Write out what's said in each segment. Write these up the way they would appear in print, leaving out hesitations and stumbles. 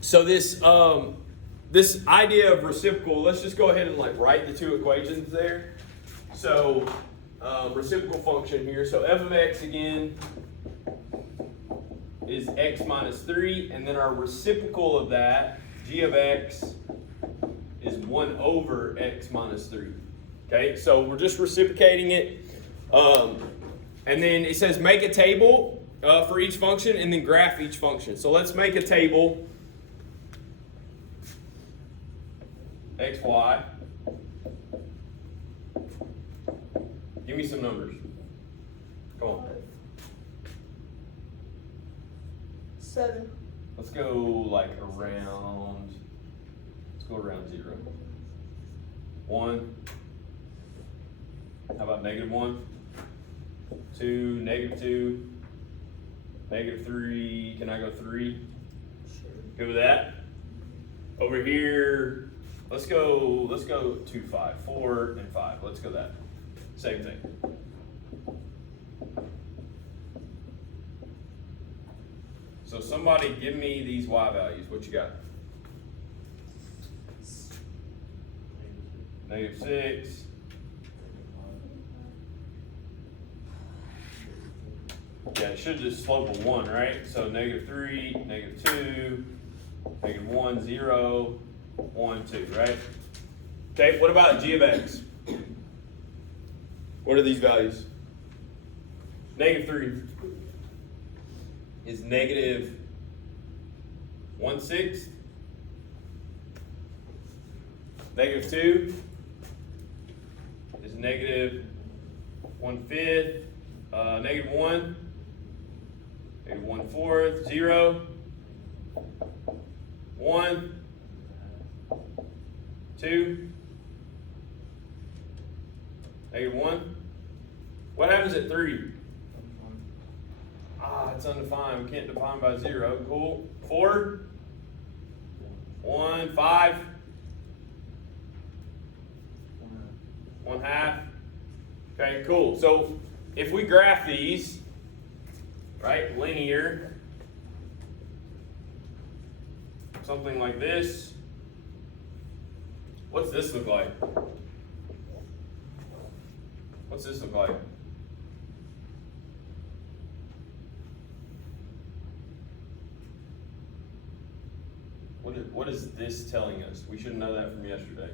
So this idea of reciprocal, let's just go ahead and like write the two equations there. So reciprocal function here. So f of x again is x minus 3, and then our reciprocal of that, g of x, is 1 over x minus 3. Okay, so we're just reciprocating it. And then it says make a table for each function and then graph each function. So let's make a table x, y. Give me some numbers. Come on. 7. Let's go like around, let's go around 0. 1. How about -1? 2, -2, -3. Can I go 3? Sure. Good with that? Over here, let's go 2, 5, 4, and 5. Let's go that. Same thing. So somebody give me these y values. What you got? -6. Yeah, it should just slope of 1, right? So -3, -2, -1, 0, 1, 2, right? Okay, what about g of x? What are these values? -3 is -1/6. -2 is -1/5. -1, -1/4, 0, 1, 2, -1. What happens at 3? It's undefined. We can't define by 0. Cool. 4, 1, 5, 1/2. Okay, cool. So if we graph these, right, linear, something like this, what's this look like? What's this look like? What is this telling us? We should know that from yesterday.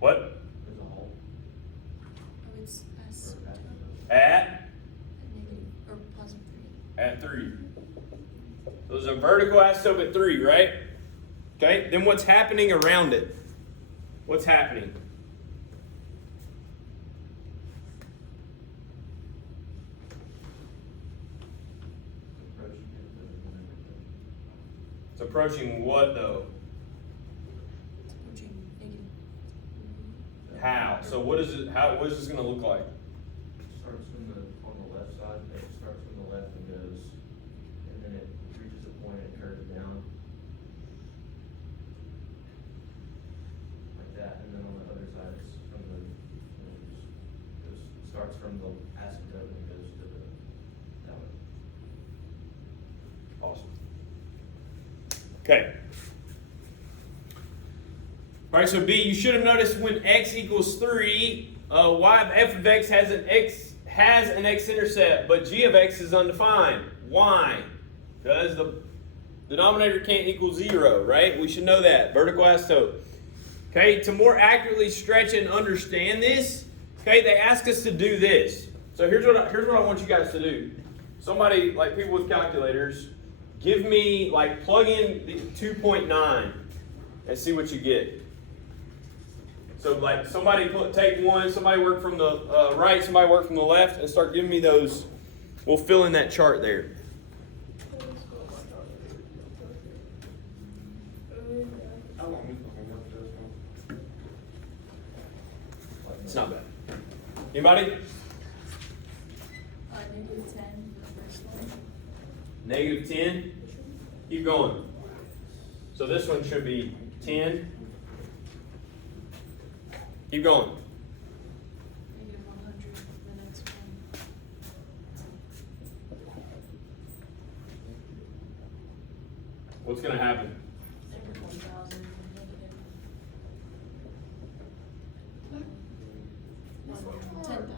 What? There's a hole. Oh, it's S. At? Negative or positive 3. At 3. So there's a vertical asymptote at 3, right? Okay, then what's happening around it? What's happening? It's approaching what though? It's approaching negative. How? So what is it? What is this going to look like? Starts from on the left side. It starts from the left and goes, and then it reaches a point and it curves down like that. And then on the other side, it's from the starts from the asymptote and goes to that way. Awesome. Okay. All right, so B, you should have noticed when x equals 3, y of f of x has an x-intercept, but g of x is undefined. Why? Because the denominator can't equal 0, right? We should know that. Vertical asymptote. Okay, to more accurately stretch and understand this, okay, they ask us to do this. So here's what I want you guys to do. Somebody, like people with calculators, give me, like, plug in the 2.9 and see what you get. So, like, somebody take one, somebody work from the right, somebody work from the left, and start giving me those. We'll fill in that chart there. It's not bad. Anybody? Negative 10 for the first one. Negative 10. Keep going. So this one should be 10. Keep going. Negative 100 for the next one. what's gonna happen? 1,000 negative. 10,000.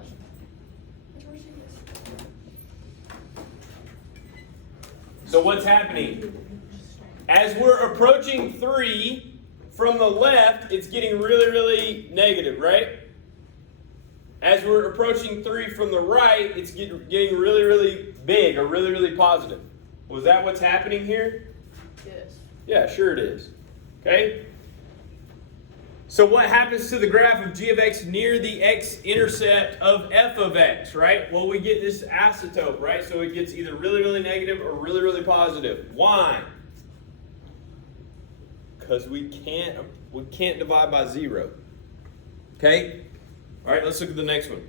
So what's happening? As we're approaching 3 from the left, it's getting really, really negative, right? As we're approaching 3 from the right, it's getting really, really big or really, really positive. Was that what's happening here? Yes. Yeah, sure it is. Okay? So what happens to the graph of g of x near the x-intercept of f of x, right? Well, we get this asymptote, right? So it gets either really, really negative or really, really positive. Why? Because we can't divide by 0. Okay? All right, let's look at the next one.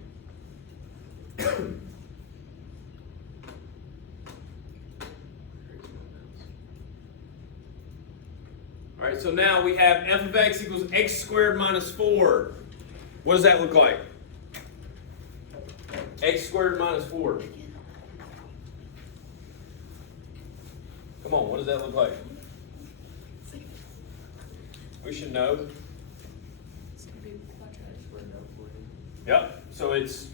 All right, so now we have f of x equals x squared minus 4. What does that look like? X squared minus 4. Come on, what does that look like? We should know. It's going to be quadratic. Yep, so it's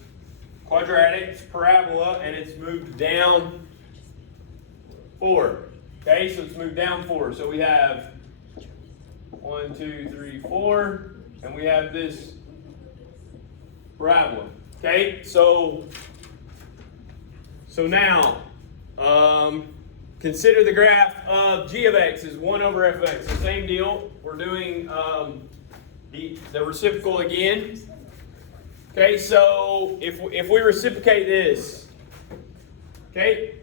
quadratic, it's parabola, and it's moved down 4. Okay, so it's moved down 4. So we have 1, 2, 3, 4, and we have this parabola. Okay, so now consider the graph of g of x is 1 over f of x. The same deal. We're doing the reciprocal again. Okay, so if we reciprocate this, okay,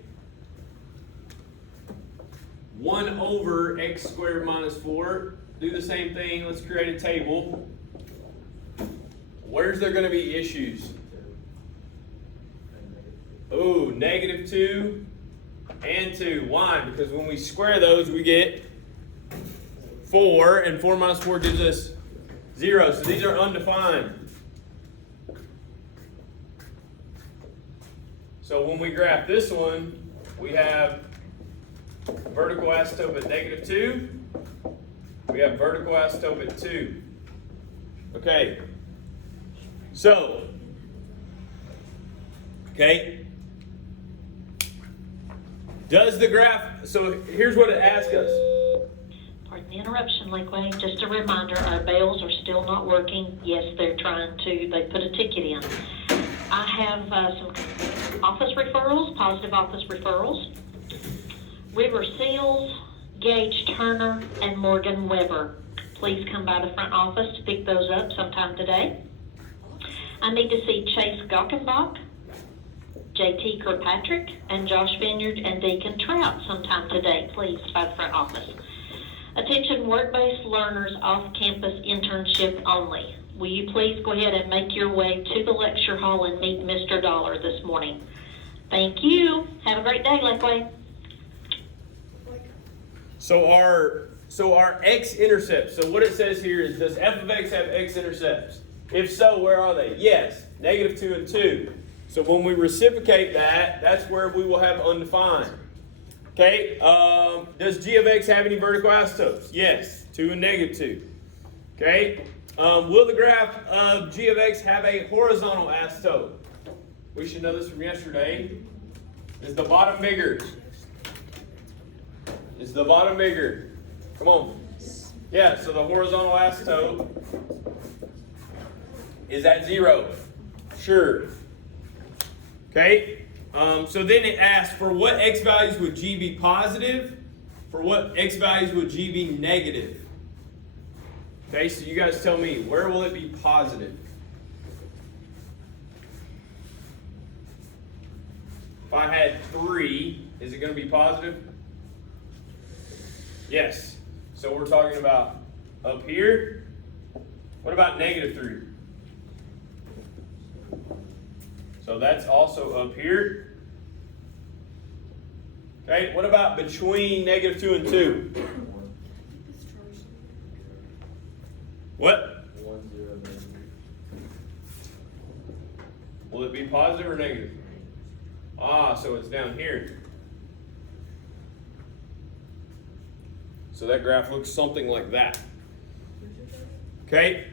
1 over x squared minus 4. Do the same thing. Let's create a table. Where's there going to be issues? Oh, negative 2 and 2. Why? Because when we square those, we get 4, and 4 minus 4 gives us 0. So these are undefined. So when we graph this one, we have vertical asymptote at negative 2. We have vertical asymptote at 2. Okay. So, okay. Does the graph, so here's what it asks us. Pardon the interruption, Lakeway. Just a reminder, our bells are still not working. Yes, they're trying to, they put a ticket in. I have some office referrals, positive office referrals. River Seals, Gage Turner, and Morgan Weber. Please come by the front office to pick those up sometime today. I need to see Chase Gockenbach, JT Kirkpatrick, and Josh Vineyard and Deacon Trout sometime today, please, by the front office. Attention work-based learners off-campus internship only. Will you please go ahead and make your way to the lecture hall and meet Mr. Dollar this morning? Thank you. Have a great day, Lakeway. So our x-intercepts, so what it says here is, does f of x have x-intercepts? If so, where are they? Yes, negative 2 and 2. So when we reciprocate that, that's where we will have undefined. Okay, does g of x have any vertical asymptotes? Yes, 2 and negative 2. Okay, will the graph of g of x have a horizontal asymptote? We should know this from yesterday. Is the bottom bigger? Is the bottom bigger? Come on. Yeah, so the horizontal asymptote is at 0. Sure. Okay. So then it asks, for what x values would g be positive? For what x values would g be negative? Okay, so you guys tell me, where will it be positive? If I had 3, is it going to be positive? Yes. So we're talking about up here. What about negative 3? So that's also up here. Okay, what about between negative 2 and 2? What? 1, 0, negative. Will it be positive or negative? Ah, so it's down here. So that graph looks something like that. Okay.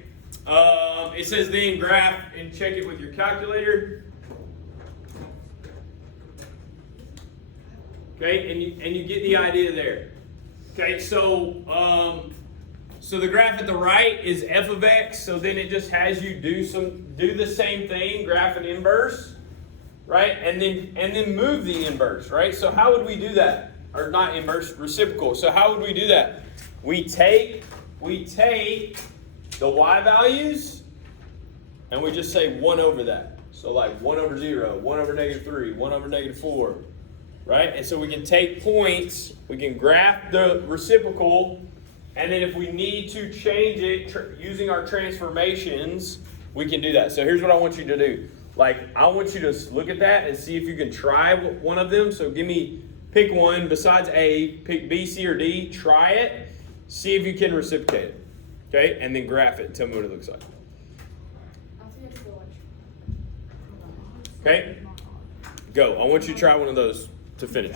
It says then graph and check it with your calculator. Okay, and you get the idea there. Okay, so so the graph at the right is f of x. So then it just has you do the same thing, graph an inverse, right? And then move the inverse, right? So how would we do that? Or not inverse, reciprocal. So how would we do that? We take the y values and we just say 1 over that. So like 1 over 0, 1 over -3, 1 over -4, right? And so we can take points, we can graph the reciprocal, and then if we need to change it using our transformations, we can do that. So here's what I want you to do. Like, I want you to look at that and see if you can try one of them. So pick one besides A, pick B, C, or D, try it, see if you can reciprocate it. Okay, and then graph it and tell me what it looks like. Okay, go. I want you to try one of those to finish.